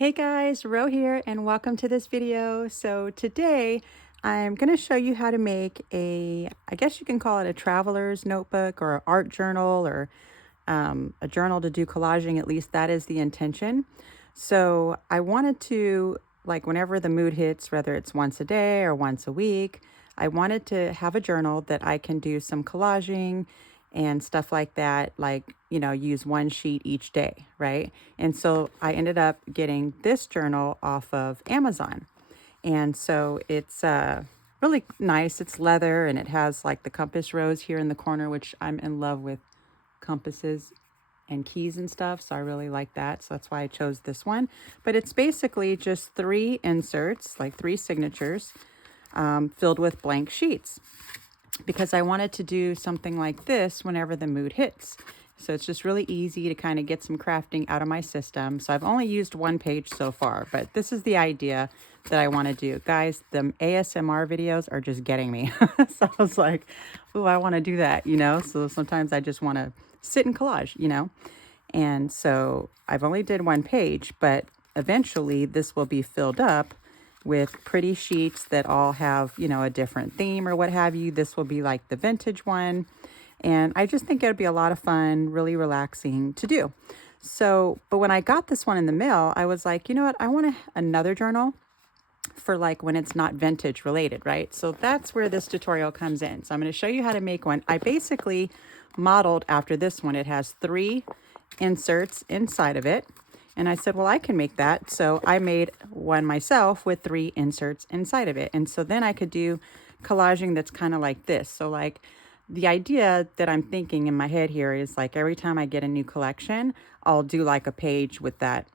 Hey guys, Ro here and welcome to this video. So today I'm going to show you how to make I guess you can call it a traveler's notebook or an art journal or a journal to do collaging. At least that is the intention. So I wanted to, like, whenever the mood hits, whether it's once a day or once a week, I wanted to have a journal that I can do some collaging and stuff like that, like, use one sheet each day, right? And so I ended up getting this journal off of Amazon. And so it's really nice. It's leather and it has like the compass rose here in the corner, which I'm in love with compasses and keys and stuff. So I really like that. So that's why I chose this one. But it's basically just three inserts, like three signatures, filled with blank sheets, because I wanted to do something like this whenever the mood hits. So it's just really easy to kind of get some crafting out of my system. So I've only used one page so far, but this is the idea that I want to do. Guys, the ASMR videos are just getting me. So I was like, oh, I want to do that, So sometimes I just want to sit and collage. And so I've only did one page, but eventually this will be filled up with pretty sheets that all have, a different theme or what have you. This will be like the vintage one. And I just think it'd be a lot of fun, really relaxing to do. So, but when I got this one in the mail, I was like, you know what? I want another journal for like when it's not vintage related, right? So that's where this tutorial comes in. So I'm going to show you how to make one. I basically modeled after this one. It has three inserts inside of it. And I said, well, I can make that. So I made one myself with three inserts inside of it. And so then I could do collaging that's kind of like this. So like the idea that I'm thinking in my head here is like every time I get a new collection, I'll do like a page with that,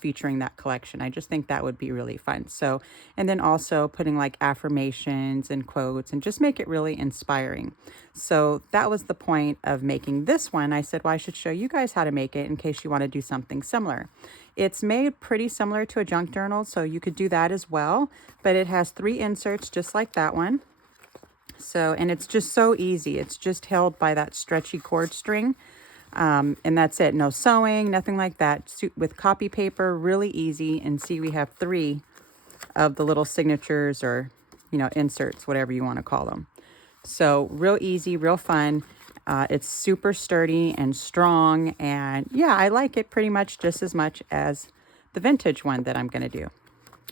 featuring that collection. I just think that would be really fun. So, and then also putting like affirmations and quotes and just make it really inspiring. So that was the point of making this one. I said, well, I should show you guys how to make it in case you want to do something similar. It's made pretty similar to a junk journal, so you could do that as well, but it has three inserts just like that one. So, and it's just so easy. It's just held by that stretchy cord string. And that's it. No sewing, nothing like that. With copy paper, really easy. And see, we have three of the little signatures or, inserts, whatever you want to call them. So real easy, real fun. It's super sturdy and strong. And yeah, I like it pretty much just as much as the vintage one that I'm going to do.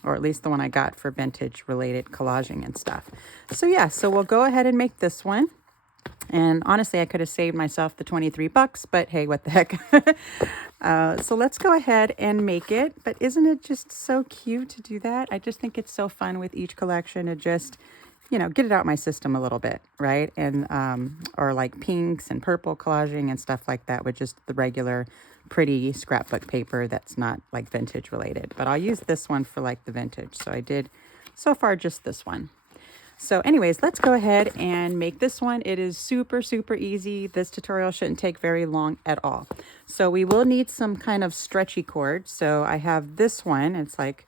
Or at least the one I got for vintage related collaging and stuff. So yeah, so we'll go ahead and make this one. And honestly, I could have saved myself the 23 bucks, but hey, what the heck. So let's go ahead and make it. But isn't it just so cute to do that? I just think it's so fun with each collection to just, get it out my system a little bit, right? And, or like pinks and purple collaging and stuff like that with just the regular pretty scrapbook paper that's not like vintage related. But I'll use this one for like the vintage. So I did so far just this one. So anyways, let's go ahead and make this one. It is super, super easy. This tutorial shouldn't take very long at all. So we will need some kind of stretchy cord. So I have this one. It's like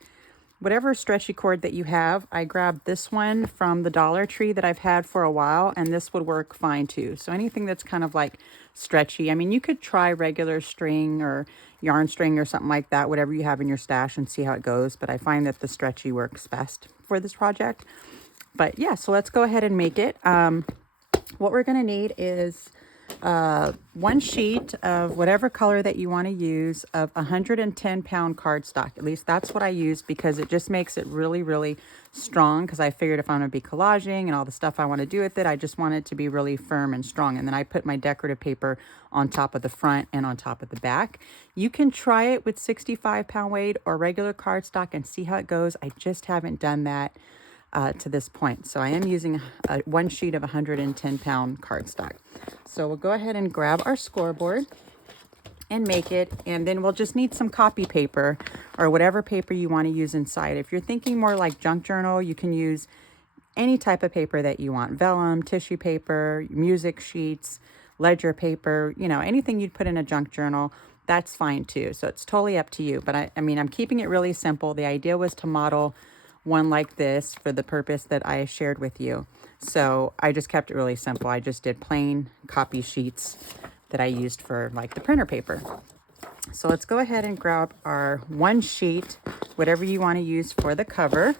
whatever stretchy cord that you have. I grabbed this one from the Dollar Tree that I've had for a while, and this would work fine too. So anything that's kind of like stretchy. I mean, you could try regular string or yarn string or something like that, whatever you have in your stash, and see how it goes. But I find that the stretchy works best for this project. But yeah, so let's go ahead and make it. What we're going to need is one sheet of whatever color that you want to use of 110-pound cardstock. At least that's what I use because it just makes it really, really strong, because I figured if I'm going to be collaging and all the stuff I want to do with it, I just want it to be really firm and strong. And then I put my decorative paper on top of the front and on top of the back. You can try it with 65-pound weight or regular cardstock and see how it goes. I just haven't done that to this point. So I am using one sheet of 110-pound cardstock. So we'll go ahead and grab our scoreboard and make it. And then we'll just need some copy paper or whatever paper you want to use inside. If you're thinking more like junk journal, you can use any type of paper that you want. Vellum, tissue paper, music sheets, ledger paper, anything you'd put in a junk journal. That's fine too. So it's totally up to you. But I mean, I'm keeping it really simple. The idea was to model one like this for the purpose that I shared with you. So I just kept it really simple. I just did plain copy sheets that I used for like the printer paper. So let's go ahead and grab our one sheet, whatever you want to use for the cover.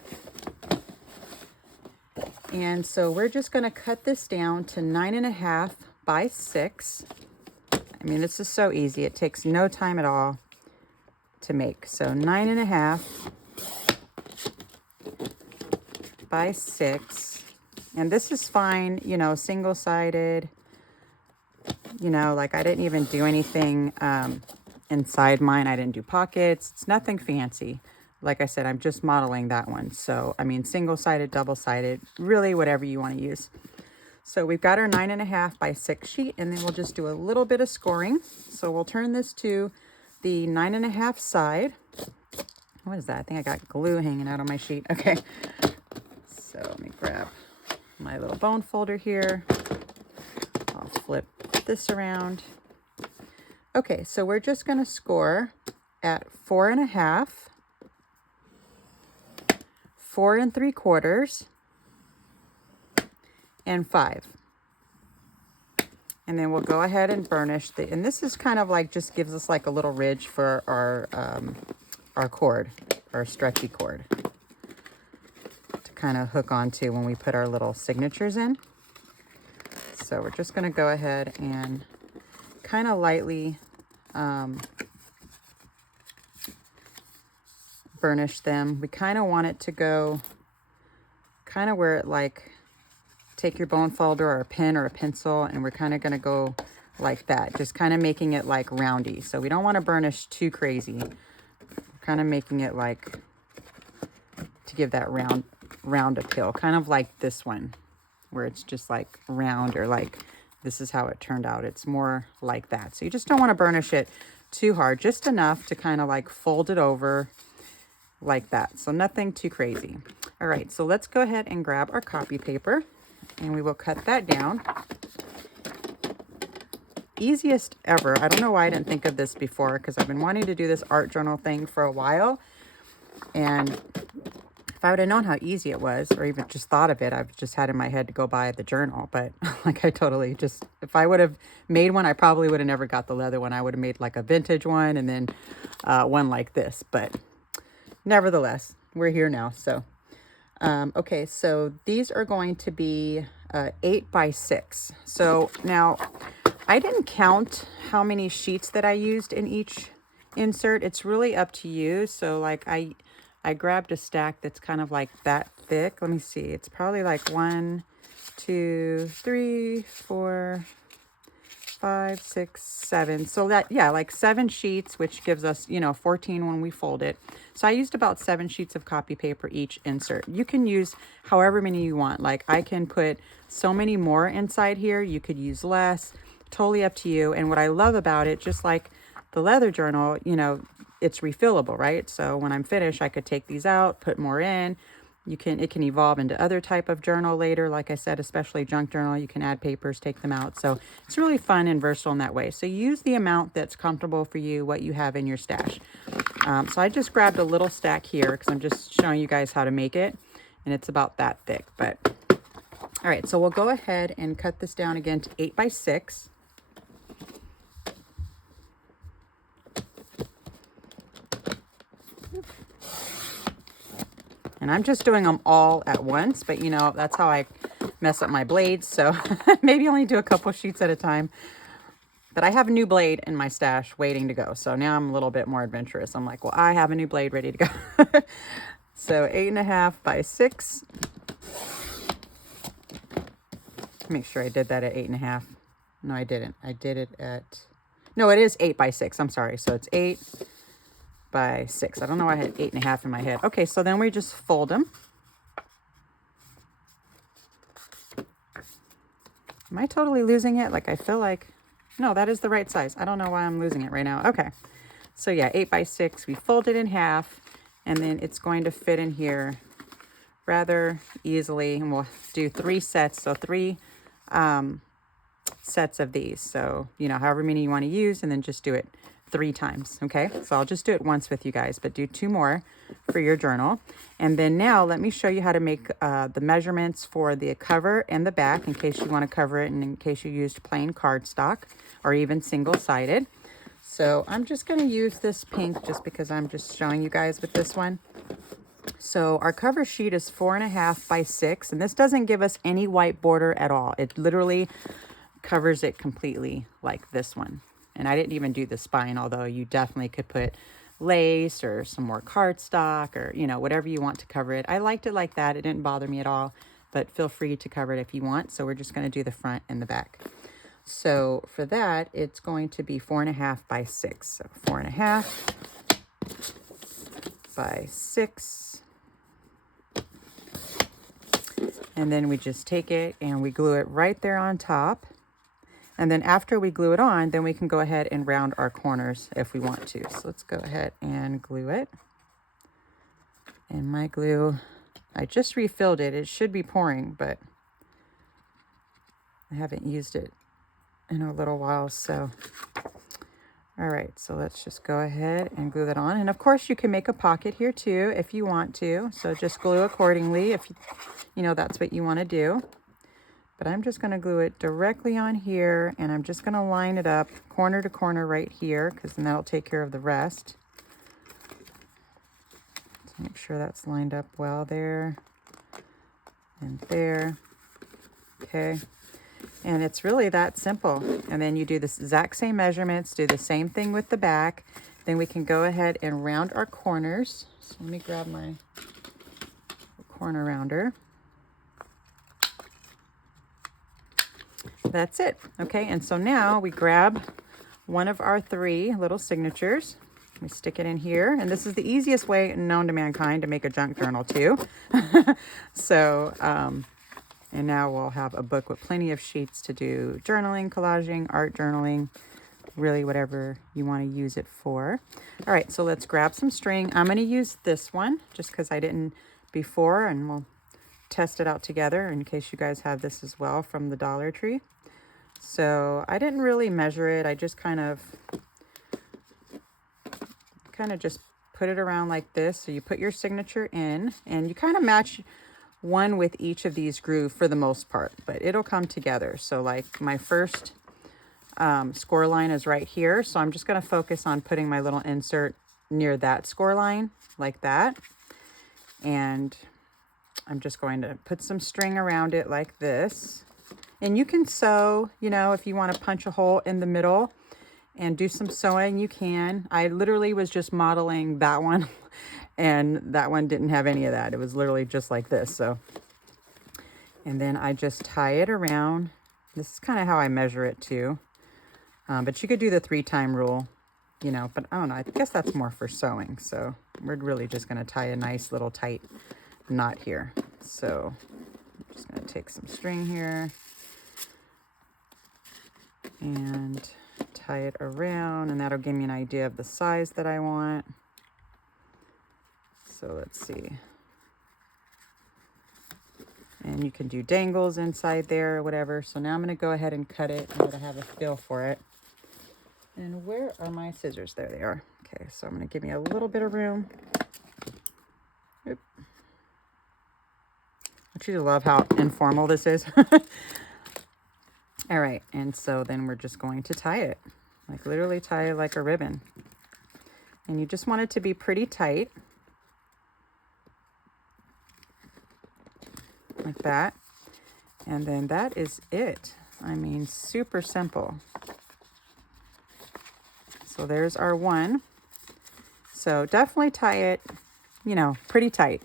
And so we're just going to cut this down to 9.5 by 6. I mean, this is so easy. It takes no time at all to make. So 9.5 by 6. And this is fine, you know, single-sided. You know, like I didn't even do anything inside mine. I didn't do pockets. It's nothing fancy. Like I said, I'm just modeling that one. So, I mean, single-sided, double-sided, really whatever you want to use. So we've got our 9.5 by 6 sheet, and then we'll just do a little bit of scoring. So we'll turn this to the 9.5 side. What is that? I think I got glue hanging out on my sheet. Okay. So let me grab my little bone folder here. I'll flip this around. Okay, so we're just going to score at 4.5, 4 3/4, and 5. And then we'll go ahead and burnish the, and this is kind of like, just gives us like a little ridge for our cord, our stretchy cord, to kind of hook onto when we put our little signatures in. So we're just going to go ahead and kind of lightly burnish them. We kind of want it to go kind of where it, like, take your bone folder or a pen or a pencil, and we're kind of going to go like that, just kind of making it like roundy. So we don't want to burnish too crazy. We're kind of making it like to give that round appeal, kind of like this one, where it's just like round, or like this is how it turned out. It's more like that. So you just don't want to burnish it too hard, just enough to kind of like fold it over like that. So nothing too crazy. All right, so let's go ahead and grab our copy paper, and we will cut that down. Easiest ever. I don't know why I didn't think of this before, because I've been wanting to do this art journal thing for a while. And if I would have known how easy it was, or even just thought of it, I've just had in my head to go buy the journal. But like, I totally just, if I would have made one, I probably would have never got the leather one. I would have made like a vintage one, and then one like this. But nevertheless, we're here now. So, okay, so these are going to be 8 by 6. So now I didn't count how many sheets that I used in each insert. It's really up to you. So like I grabbed a stack that's kind of like that thick. Let me see. It's probably like 1, 2, 3, 4, 5, 6, 7. So that, yeah, like 7 sheets, which gives us, you know, 14 when we fold it. So I used about 7 sheets of copy paper each insert. You can use however many you want. Like I can put so many more inside here. You could use less. Totally up to you. And what I love about it, just like the leather journal, you know, it's refillable, right? So when I'm finished, I could take these out, put more in. It can evolve into other type of journal later. Like I said, especially junk journal, you can add papers, take them out. So it's really fun and versatile in that way. So use the amount that's comfortable for you, what you have in your stash. So I just grabbed a little stack here because I'm just showing you guys how to make it. And it's about that thick. But all right, so we'll go ahead and cut this down again to 8 by 6. And I'm just doing them all at once, but you know, that's how I mess up my blades. So maybe only do a couple sheets at a time. But I have a new blade in my stash waiting to go. So now I'm a little bit more adventurous. I'm like, well, I have a new blade ready to go. So 8.5 by 6. Make sure I did that at 8.5. No, I didn't. I did it at, no, it is 8 by 6. I'm sorry. So it's 8 by 6. I don't know why I had 8.5 in my head. Okay, so then we just fold them. Am I totally losing it? Like I feel like, no, that is the right size. I don't know why I'm losing it right now. Okay, so yeah, 8 by 6. We fold it in half, and then it's going to fit in here rather easily. And we'll do 3 sets, so 3 sets of these. So, you know, however many you want to use, and then just do it 3 times. Okay, so I'll just do it once with you guys, but do 2 more for your journal. And then now let me show you how to make the measurements for the cover and the back, in case you want to cover it and in case you used plain cardstock or even single-sided. So I'm just going to use this pink just because I'm just showing you guys with this one. So our cover sheet is 4.5 by 6, and this doesn't give us any white border at all. It literally covers it completely like this one. And I didn't even do the spine, although you definitely could put lace or some more cardstock or, you know, whatever you want to cover it. I liked it like that. It didn't bother me at all, but feel free to cover it if you want. So we're just going to do the front and the back. So for that, it's going to be 4.5 by 6. So 4.5 by 6. And then we just take it and we glue it right there on top. And then after we glue it on, then we can go ahead and round our corners if we want to. So let's go ahead and glue it. And my glue, I just refilled it. It should be pouring, but I haven't used it in a little while. So, all right, so let's just go ahead and glue that on. And of course you can make a pocket here too if you want to. So just glue accordingly if you know that's what you want to do. But I'm just going to glue it directly on here, and I'm just going to line it up corner to corner right here, because then that'll take care of the rest. So make sure that's lined up well there and there. Okay. And it's really that simple. And then you do the exact same measurements, do the same thing with the back. Then we can go ahead and round our corners. So let me grab my corner rounder. That's it. Okay, and so now we grab one of our 3 little signatures. We stick it in here, and this is the easiest way known to mankind to make a junk journal too. So, and now we'll have a book with plenty of sheets to do journaling, collaging, art journaling, really whatever you want to use it for. All right, so let's grab some string. I'm going to use this one just because I didn't before, and we'll test it out together in case you guys have this as well from the Dollar Tree. So I didn't really measure it. I just kind of just put it around like this. So you put your signature in, and you kind of match one with each of these grooves for the most part, but it'll come together. So like my first score line is right here. So I'm just going to focus on putting my little insert near that score line like that. And I'm just going to put some string around it like this. And you can sew, you know, if you want to punch a hole in the middle and do some sewing, you can. I literally was just modeling that one, and that one didn't have any of that. It was literally just like this. So, and then I just tie it around. This is kind of how I measure it too. But you could do the 3-time rule, you know, but I don't know. I guess that's more for sewing. So we're really just going to tie a nice little tight knot here. So I'm just going to take some string here and tie it around, and that'll give me an idea of the size that I want. So let's see. And you can do dangles inside there or whatever. So now I'm going to go ahead and cut it. I'm going to have a feel for it. And where are my scissors? There they are. Okay, so I'm going to give me a little bit of room. Oop. I actually love how informal this is. All right, and so then we're just going to tie it. Like literally tie it like a ribbon. And you just want it to be pretty tight. Like that. And then that is it. I mean, super simple. So there's our one. So definitely tie it, you know, pretty tight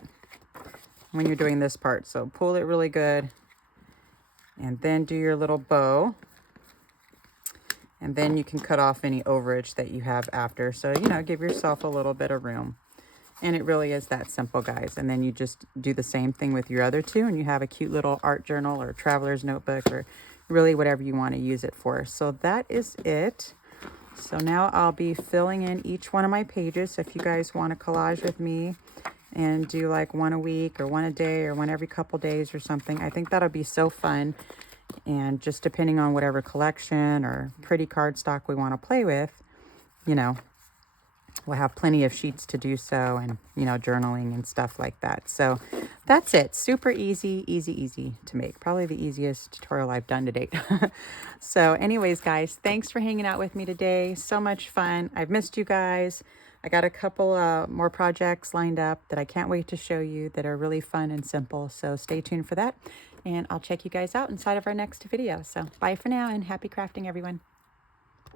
when you're doing this part. So pull it really good. And then do your little bow. And then you can cut off any overage that you have after. So, you know, give yourself a little bit of room. And it really is that simple, guys. And then you just do the same thing with your other 2, and you have a cute little art journal or traveler's notebook or really whatever you want to use it for. So that is it. So now I'll be filling in each one of my pages. So if you guys want to collage with me and do like one a week or one a day or one every couple days or something, I think that'll be so fun. And just depending on whatever collection or pretty cardstock we want to play with, you know, we'll have plenty of sheets to do so, and, you know, journaling and stuff like that. So that's it. Super easy, easy, easy to make. Probably the easiest tutorial I've done to date. So anyways, guys, thanks for hanging out with me today. So much fun. I've missed you guys. I got a couple more projects lined up that I can't wait to show you that are really fun and simple. So stay tuned for that. And I'll check you guys out inside of our next video. So bye for now, and happy crafting, everyone.